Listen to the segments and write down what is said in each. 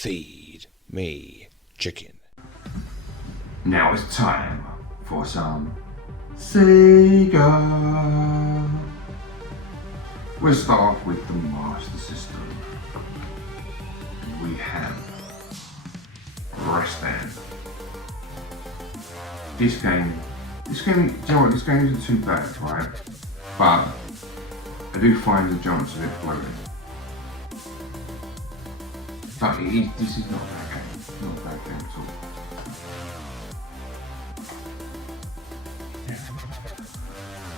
Feed me chicken. Now it's time for some Sega. We'll start off with the Master System. We have Rest Band. This game, do you know what, this game isn't too bad, right? But I do find the jumps a bit floating. But this is not a bad game, not a bad game at all.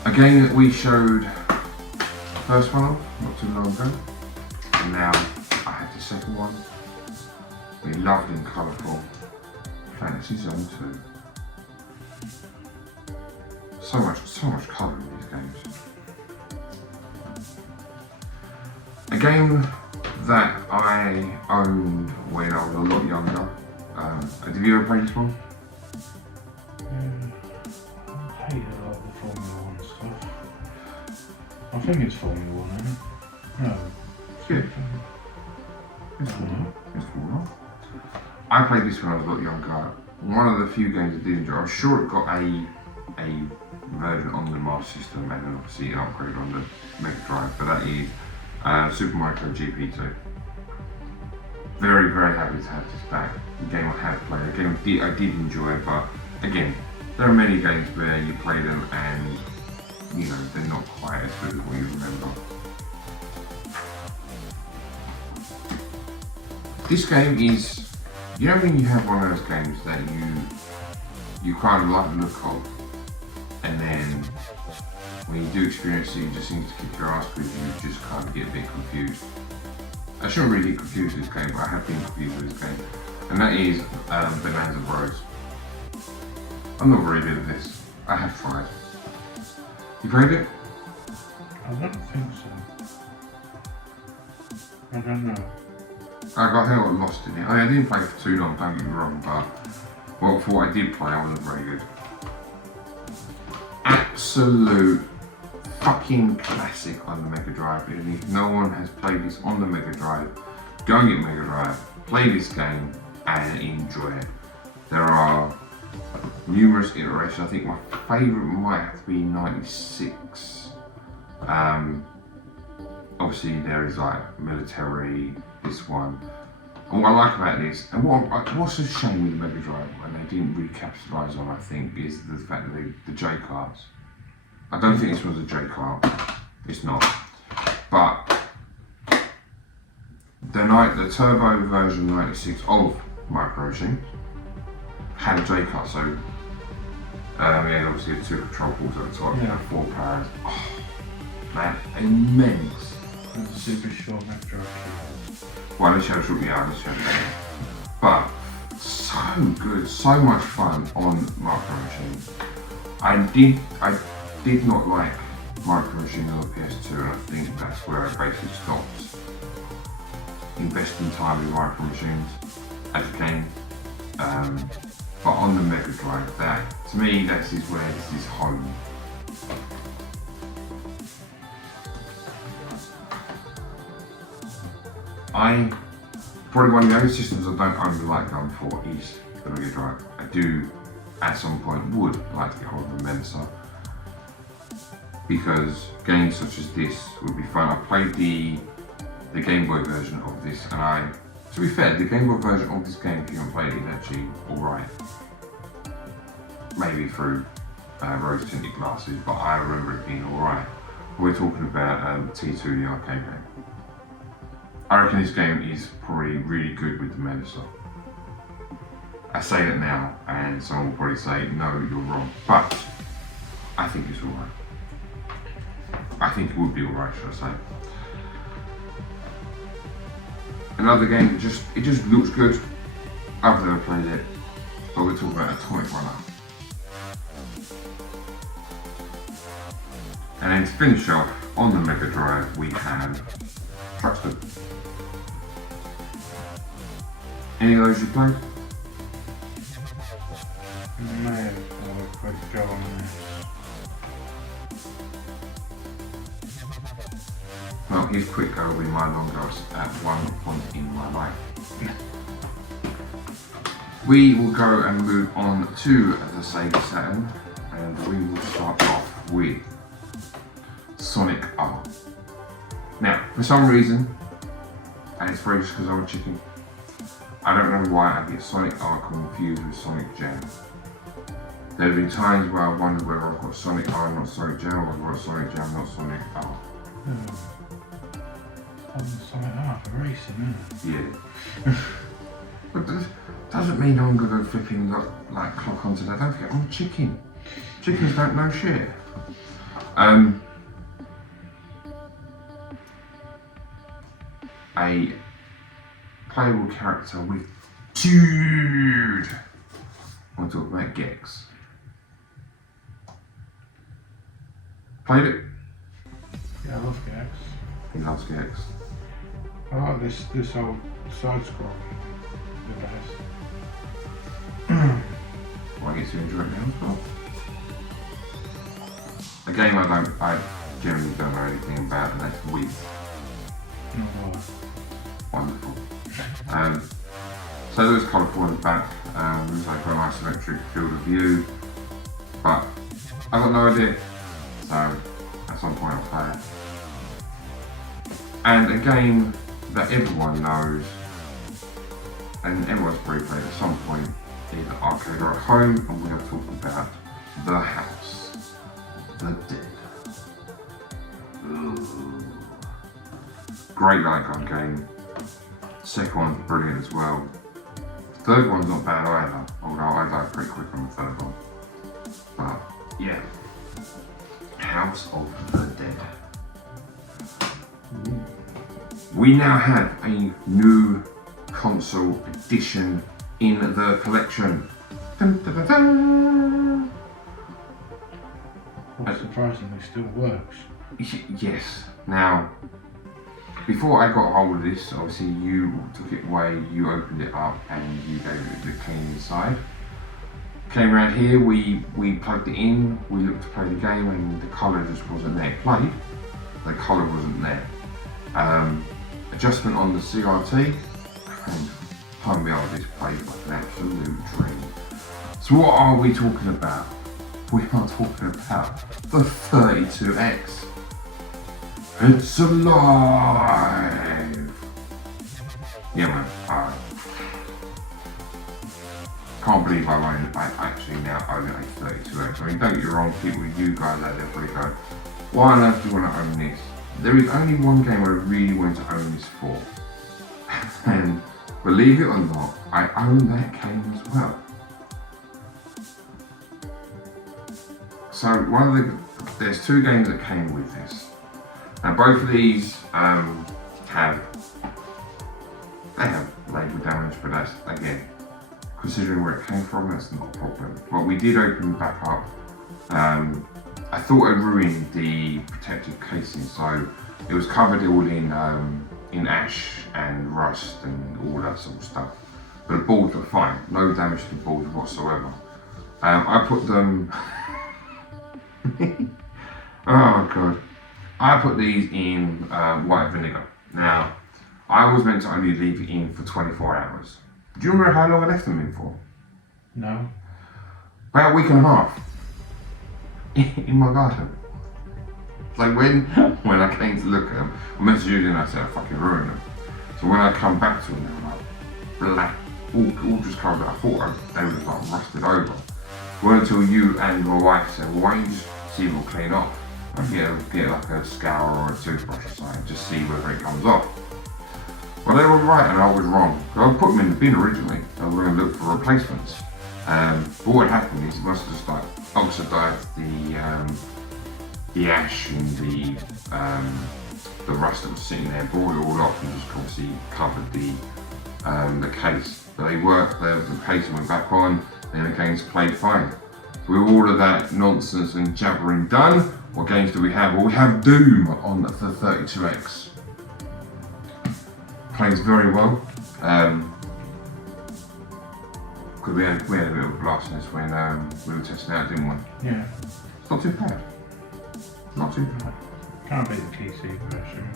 A game that we showed the first one off not too long ago, and now I have the second one. We loved and colourful. Fantasy Zone 2. So much colour in these games. A game that I owned when I was a lot younger. Did you ever play this one? I hate a lot of the Formula 1 stuff. I think it's Formula 1, isn't it? No. Yeah. It's Formula 1. I played this when I was a lot younger. One of the few games I did enjoy. I'm sure it got a version on the Master System and then obviously an upgrade on the Mega Drive, but that is Super Mario GP2. Very, very happy to have this back. A game I have played, a game I did enjoy, but again, there are many games where you play them and you know they're not quite as good as what you remember. This game is, you know when you have one of those games that you kind of like the look of, and then when you do experience it, it just seems to kick your ass because you just kind of get a bit confused. I shouldn't really get confused with this game, but I have been confused with this game, and that is Bonanza Bros. I'm not very good at this. I have tried. You played it? I don't think so. I don't know. I think I got lost in it. I didn't play for too long, don't get me wrong, but well, for what I did play, I wasn't very good. Absolute fucking classic on the Mega Drive. And if no one has played this on the Mega Drive, go and get Mega Drive, play this game, and enjoy it. There are numerous iterations. I think my favourite might have to be 96. Obviously there is like military, this one. And what I like about this, and what's a shame with the Mega Drive, and they didn't really capitalise on, I think, is the fact that the J cards. I don't think this was a J card. It's not. But the turbo version 96 of Micro Machines had a J card, so yeah, obviously the 2 control ports at the top, Yeah. 4 powers. Oh, man, immense. It's a super short Mega Drive keyboard. Well, let's show it. But so good, so much fun on Micro Machines. I did not like Micro Machines on the PS2, and I think that's where I basically stopped investing time in Micro Machines as a game. But on the Mega Drive, that to me, this is where this is home. Probably one of the only systems I don't own the light gun for is the Mega Drive. I do, at some point, would like to get hold of the Mensa, because games such as this would be fun. I played the Game Boy version of this, and to be fair, the Game Boy version of this game, if you haven't played it, is actually alright. Maybe through rose tinted glasses, but I remember it being alright. We're talking about T2, the arcade game. I reckon this game is probably really good with the Mensa. I say that now, and someone will probably say, no, you're wrong. But I think it's alright. I think it would be alright, should I say. Another game, it just looks good. I've never played it, but we're talking about Atomic Runner. And then to finish off, on the Mega Drive, we have Truxton. Any of those you played? I may have a quick go on this. Well, his quick go will be my long goes at one point in my life. we will go and move on to the Sega Saturn, and we will start off with Sonic R. Now, for some reason, and it's probably just because I'm a chicken, I don't know why I get Sonic R confused with Sonic Jam. There have been times where I wondered whether I've got Sonic R and not Sonic Jam, or I've got Sonic Jam, not Sonic R. Sonic R for racing, isn't it? Yeah. But that doesn't mean I'm going to go flipping like clock onto that. Don't forget, I'm a chicken. Chickens don't know shit. A playable character with dude. I want to talk about Gex. Played it? Yeah, I love Gex. He loves Gex. I like this old side scroll. The best. Well, I get to enjoy it now as well. A game I generally don't know anything about, and that's Wii. Oh, Wonderful. So there was colourful in the back. It was like an isometric field of view, but I got no idea. So at some point I'll play it. And a game that everyone knows, and everyone's probably played at some point, is Arcade or at Home, and we're going to talk about The House, The Dead. Ooh. Great light gun game. Second one's brilliant as well. Third one's not bad either, although I died pretty quick on the third one. But yeah, House of the Dead. We now have a new console edition in the collection. Dun, dun, dun, dun. well, surprisingly still works. Yes. Now, before I got hold of this, obviously you took it away, you opened it up, and you gave it the clean inside. Came around here, we plugged it in, we looked to play the game, and the colour just wasn't there. It played, the colour wasn't there. Adjustment on the CRT, and time behold, this played like an absolute dream. So what are we talking about? We are talking about the 32X. It's alive! Yeah man, can't believe I actually now own a 32X. I mean, don't get me wrong, people, you guys out there probably go, why on earth do you want to own this? There is only one game I really wanted to own this for. And believe it or not, I own that game as well. So there's two games that came with this. Now both of these have label damage, but that's, again, considering where it came from, that's not a problem. But we did open back up. I thought I ruined the protective casing, so it was covered all in ash and rust and all that sort of stuff. But the boards were fine, no damage to the boards whatsoever. I put them. Oh god. I put these in white vinegar. Now, I was meant to only leave it in for 24 hours. Do you remember how long I left them in for? No. About a week and a half. In my garden. Like when I came to look at them, I messaged you and I said I fucking ruined them. So when I come back to them, they're like black, all just covered. I thought they would have like rusted over. Well, until you and my wife said, well, why don't you just see them all clean off? Like get like a scour or a toothbrush or something, just see whether it comes off. Well, they were right and I was wrong. So I put them in the bin originally. I was going to look for replacements. But what happened is it must have just like oxidized the ash and the rust that was sitting there, brought it all off and just obviously covered the case. But they worked, the casing went back on, and the games played fine. So with all of that nonsense and jabbering done, what games do we have? Well, we have Doom on the 32X. Plays very well. Because we had a bit of a blast in this when we were testing out, didn't we? Yeah. It's not too bad. Not too bad. Can't beat the PC version.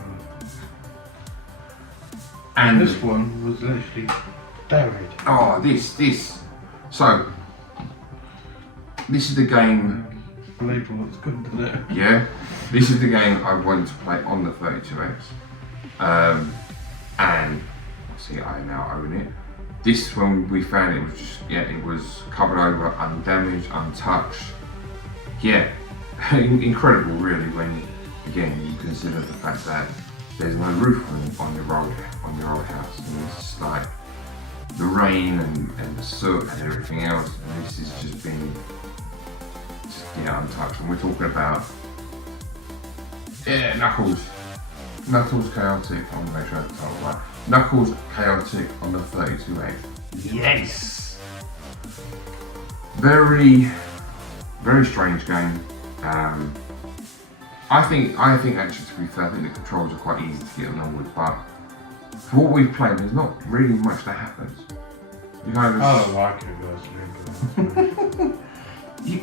And This one was literally Buried. Oh, this. So, this is the game. Label looks good, doesn't it? Yeah, this is the game I wanted to play on the 32X. And see, I now own it. This, when we found it, was just, yeah, it was covered over, undamaged, untouched. Yeah, incredible really when, again, you consider the fact that there's no roof on your old house. And it's just like the rain and the soot and everything else. And this has just been, untouched. And we're talking about, Knuckles Chaotic. I'm gonna make sure I tell it right. Knuckles Chaotic on the 32X. Yes! Very, very strange game. I think actually, to be fair, I think the controls are quite easy to get along with, but for what we've played, there's not really much that happens. You know, I don't like it personally.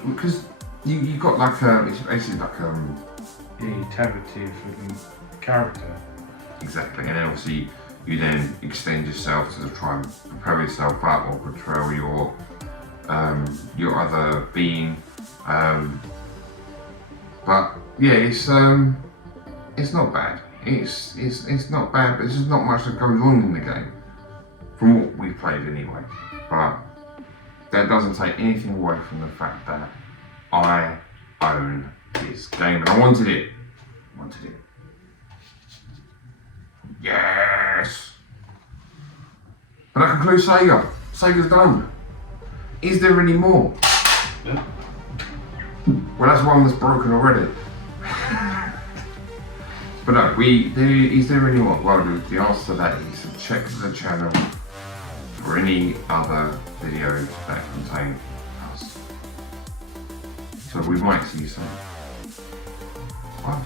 Because you got like it's basically like Yeah, you tab it to your fucking character. exactly, and then obviously you then extend yourself to try and prepare yourself up or control your other being. But yeah, it's not bad. It's not bad, but there's just not much that goes on in the game from what we've played anyway. But that doesn't take anything away from the fact that I own this game and I wanted it. Yes! But that concludes Sega. Sega's done. Is there any more? Yeah. Well, that's one that's broken already. But no, is there any more? Well, the answer to that is to check the channel for any other videos that contain us. So we might see some. Wow.